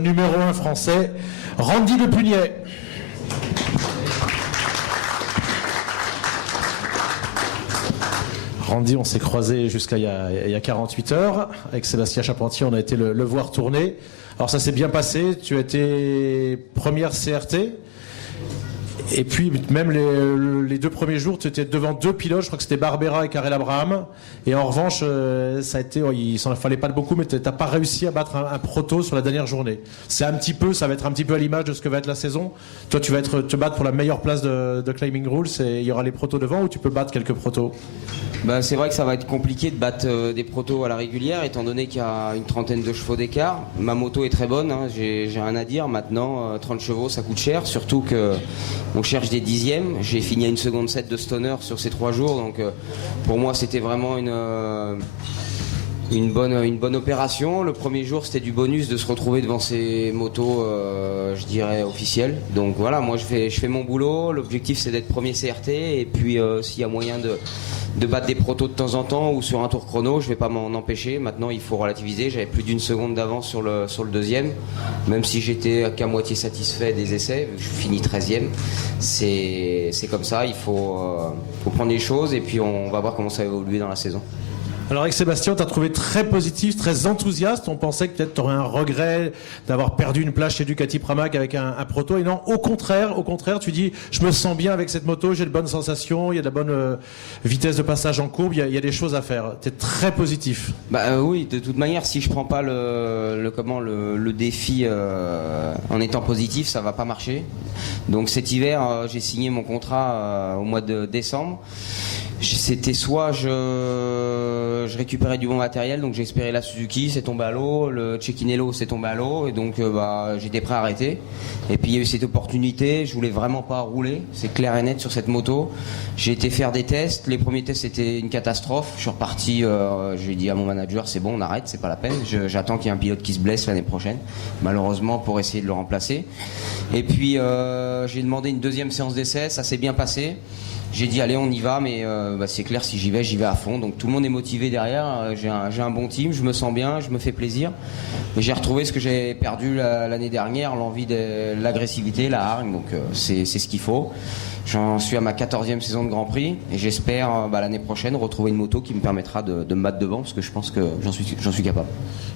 Numéro 1 français, Randy Le Punier. Randy, on s'est croisé jusqu'à il y a 48 heures. Avec Sébastien Charpentier, on a été le voir tourner. Alors ça s'est bien passé, tu as été première CRT. Et puis même les deux premiers jours, tu étais devant deux pilotes, je crois que c'était Barbera et Karel Abraham. Et en revanche, ça a été, il s'en fallait pas beaucoup, mais tu n'as pas réussi à battre un proto sur la dernière journée. Ça va être un petit peu à l'image de ce que va être la saison. Toi, tu vas te battre pour la meilleure place de Climbing Rules et il y aura les protos devant ou tu peux battre quelques protos? C'est vrai que ça va être compliqué de battre des protos à la régulière, étant donné qu'il y a une trentaine de chevaux d'écart. Ma moto est très bonne, hein, j'ai rien à dire. Maintenant, 30 chevaux, ça coûte cher, surtout que on cherche des dixièmes. J'ai fini à une seconde 7 de Stoner sur ces 3 jours, donc pour moi c'était vraiment une bonne opération. Le premier jour c'était du bonus de se retrouver devant ces motos, je dirais officielles. Donc voilà, moi je fais mon boulot. L'objectif c'est d'être premier CRT et puis s'il y a moyen de battre des protos de temps en temps ou sur un tour chrono, je vais pas m'en empêcher. Maintenant il faut relativiser, j'avais plus d'1 seconde d'avance sur le deuxième, même si j'étais qu'à moitié satisfait des essais. Je finis 13e, c'est comme ça, il faut prendre les choses et puis on va voir comment ça va évoluer dans la saison. Alors avec Sébastien, tu as trouvé très positif, très enthousiaste. On pensait que peut-être tu aurais un regret d'avoir perdu une place chez Ducati Pramac avec un proto. Et non, au contraire, tu dis, je me sens bien avec cette moto, j'ai de bonnes sensations, il y a de la bonne vitesse de passage en courbe, il y a des choses à faire. Tu es très positif. Oui, de toute manière, si je prends pas le défi en étant positif, ça va pas marcher. Donc cet hiver, j'ai signé mon contrat au mois de décembre. C'était soit je récupérais du bon matériel, donc j'ai espéré la Suzuki, c'est tombé à l'eau, le Cecchinello c'est tombé à l'eau, et donc j'étais prêt à arrêter. Et puis il y a eu cette opportunité, je voulais vraiment pas rouler, c'est clair et net sur cette moto. J'ai été faire des tests, les premiers tests c'était une catastrophe, je suis reparti, j'ai dit à mon manager c'est bon on arrête, c'est pas la peine, j'attends qu'il y ait un pilote qui se blesse l'année prochaine, malheureusement pour essayer de le remplacer. Et puis j'ai demandé une deuxième séance d'essai, ça s'est bien passé. J'ai dit allez on y va, mais c'est clair, si j'y vais à fond. Donc tout le monde est motivé derrière, j'ai un bon team, je me sens bien, je me fais plaisir. Et j'ai retrouvé ce que j'ai perdu l'année dernière, l'envie de l'agressivité, la hargne, donc c'est ce qu'il faut. J'en suis à ma 14e saison de Grand Prix et j'espère l'année prochaine retrouver une moto qui me permettra de me battre devant, parce que je pense que j'en suis capable.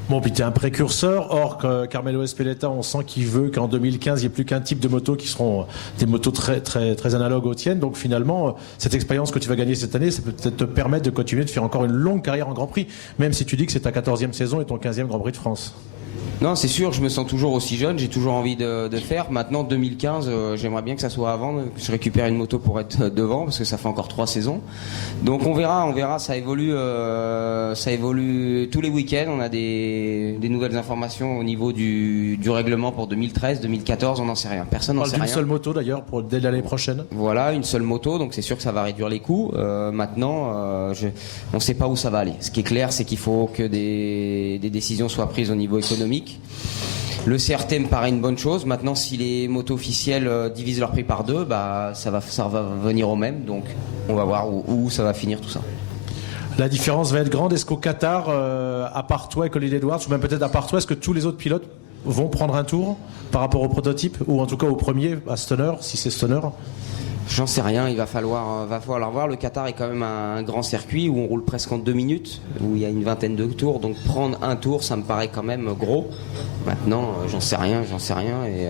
Bon, puis tu es un précurseur. Or, Carmelo Ezpeleta, on sent qu'il veut qu'en 2015, il n'y ait plus qu'un type de moto qui seront des motos très, très, très analogues aux tiennes. Donc finalement, cette expérience que tu vas gagner cette année, ça peut peut-être te permettre de continuer de faire encore une longue carrière en Grand Prix, même si tu dis que c'est ta 14e saison et ton 15e Grand Prix de France. Non, c'est sûr, je me sens toujours aussi jeune, j'ai toujours envie de faire. Maintenant, 2015, j'aimerais bien que ça soit avant, que je récupère une moto pour être devant, parce que ça fait encore 3 saisons. Donc on verra, ça évolue tous les week-ends. On a des nouvelles informations au niveau du règlement pour 2013, 2014, on n'en sait rien. Personne n'en sait rien. Une seule moto d'ailleurs dès l'année prochaine. Voilà, une seule moto, donc c'est sûr que ça va réduire les coûts. Maintenant, on ne sait pas où ça va aller. Ce qui est clair, c'est qu'il faut que des décisions soient prises au niveau économique. Le CRT me paraît une bonne chose. Maintenant, si les motos officielles divisent leur prix par 2, ça va venir au même. Donc, on va voir où ça va finir tout ça. La différence va être grande. Est-ce qu'au Qatar, à part toi et Colin Edwards, ou même peut-être à part toi, est-ce que tous les autres pilotes vont prendre un tour par rapport au prototype, ou en tout cas au premier, à Stoner, si c'est Stoner? J'en sais rien, il va falloir voir. Le Qatar est quand même un grand circuit où on roule presque en 2 minutes, où il y a une vingtaine de tours, donc prendre un tour, ça me paraît quand même gros. Maintenant, j'en sais rien. Et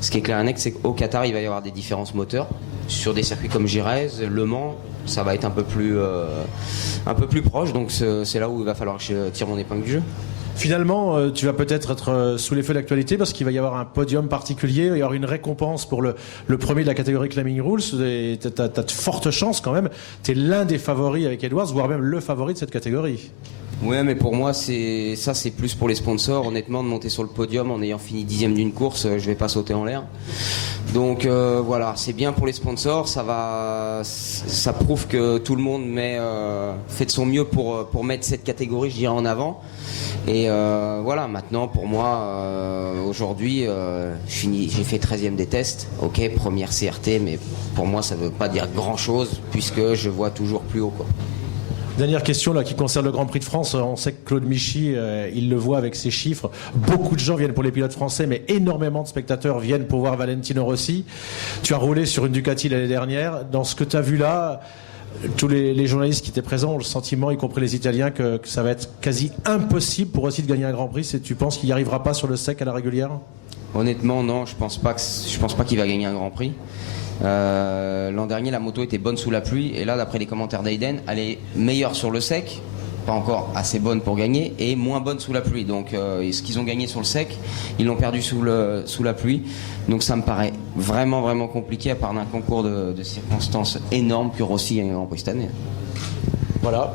ce qui est clair et net, c'est qu'au Qatar, il va y avoir des différences moteurs. Sur des circuits comme Jerez, Le Mans, ça va être un peu plus proche, donc c'est là où il va falloir que je tire mon épingle du jeu. Finalement, tu vas peut-être être sous les feux d'actualité parce qu'il va y avoir un podium particulier, il va y avoir une récompense pour le premier de la catégorie Climbing Rules. Tu as de fortes chances quand même. Tu es l'un des favoris avec Edwards, voire même le favori de cette catégorie. Ouais, mais pour moi, c'est plus pour les sponsors. Honnêtement, de monter sur le podium en ayant fini 10e d'une course, je vais pas sauter en l'air. Donc voilà, c'est bien pour les sponsors. Ça prouve que tout le monde fait de son mieux pour mettre cette catégorie, je dirais, en avant. Et voilà, maintenant pour moi, aujourd'hui, j'ai fait 13e des tests. Ok, première CRT, mais pour moi, ça veut pas dire grand chose puisque je vois toujours plus haut, quoi. Dernière question là, qui concerne le Grand Prix de France. On sait que Claude Michy, il le voit avec ses chiffres. Beaucoup de gens viennent pour les pilotes français, mais énormément de spectateurs viennent pour voir Valentino Rossi. Tu as roulé sur une Ducati l'année dernière. Dans ce que tu as vu là, tous les journalistes qui étaient présents ont le sentiment, y compris les Italiens, que ça va être quasi impossible pour Rossi de gagner un Grand Prix. Tu penses qu'il n'y arrivera pas sur le sec à la régulière? Honnêtement, non, je pense pas qu'il va gagner un Grand Prix. L'an dernier, la moto était bonne sous la pluie, et là, d'après les commentaires d'Aiden, elle est meilleure sur le sec, pas encore assez bonne pour gagner, et moins bonne sous la pluie. Donc, ce qu'ils ont gagné sur le sec, ils l'ont perdu sous la pluie. Donc, ça me paraît vraiment, vraiment compliqué, à part d'un concours de circonstances énorme que Rossi gagne un Grand Prix cette année. Voilà.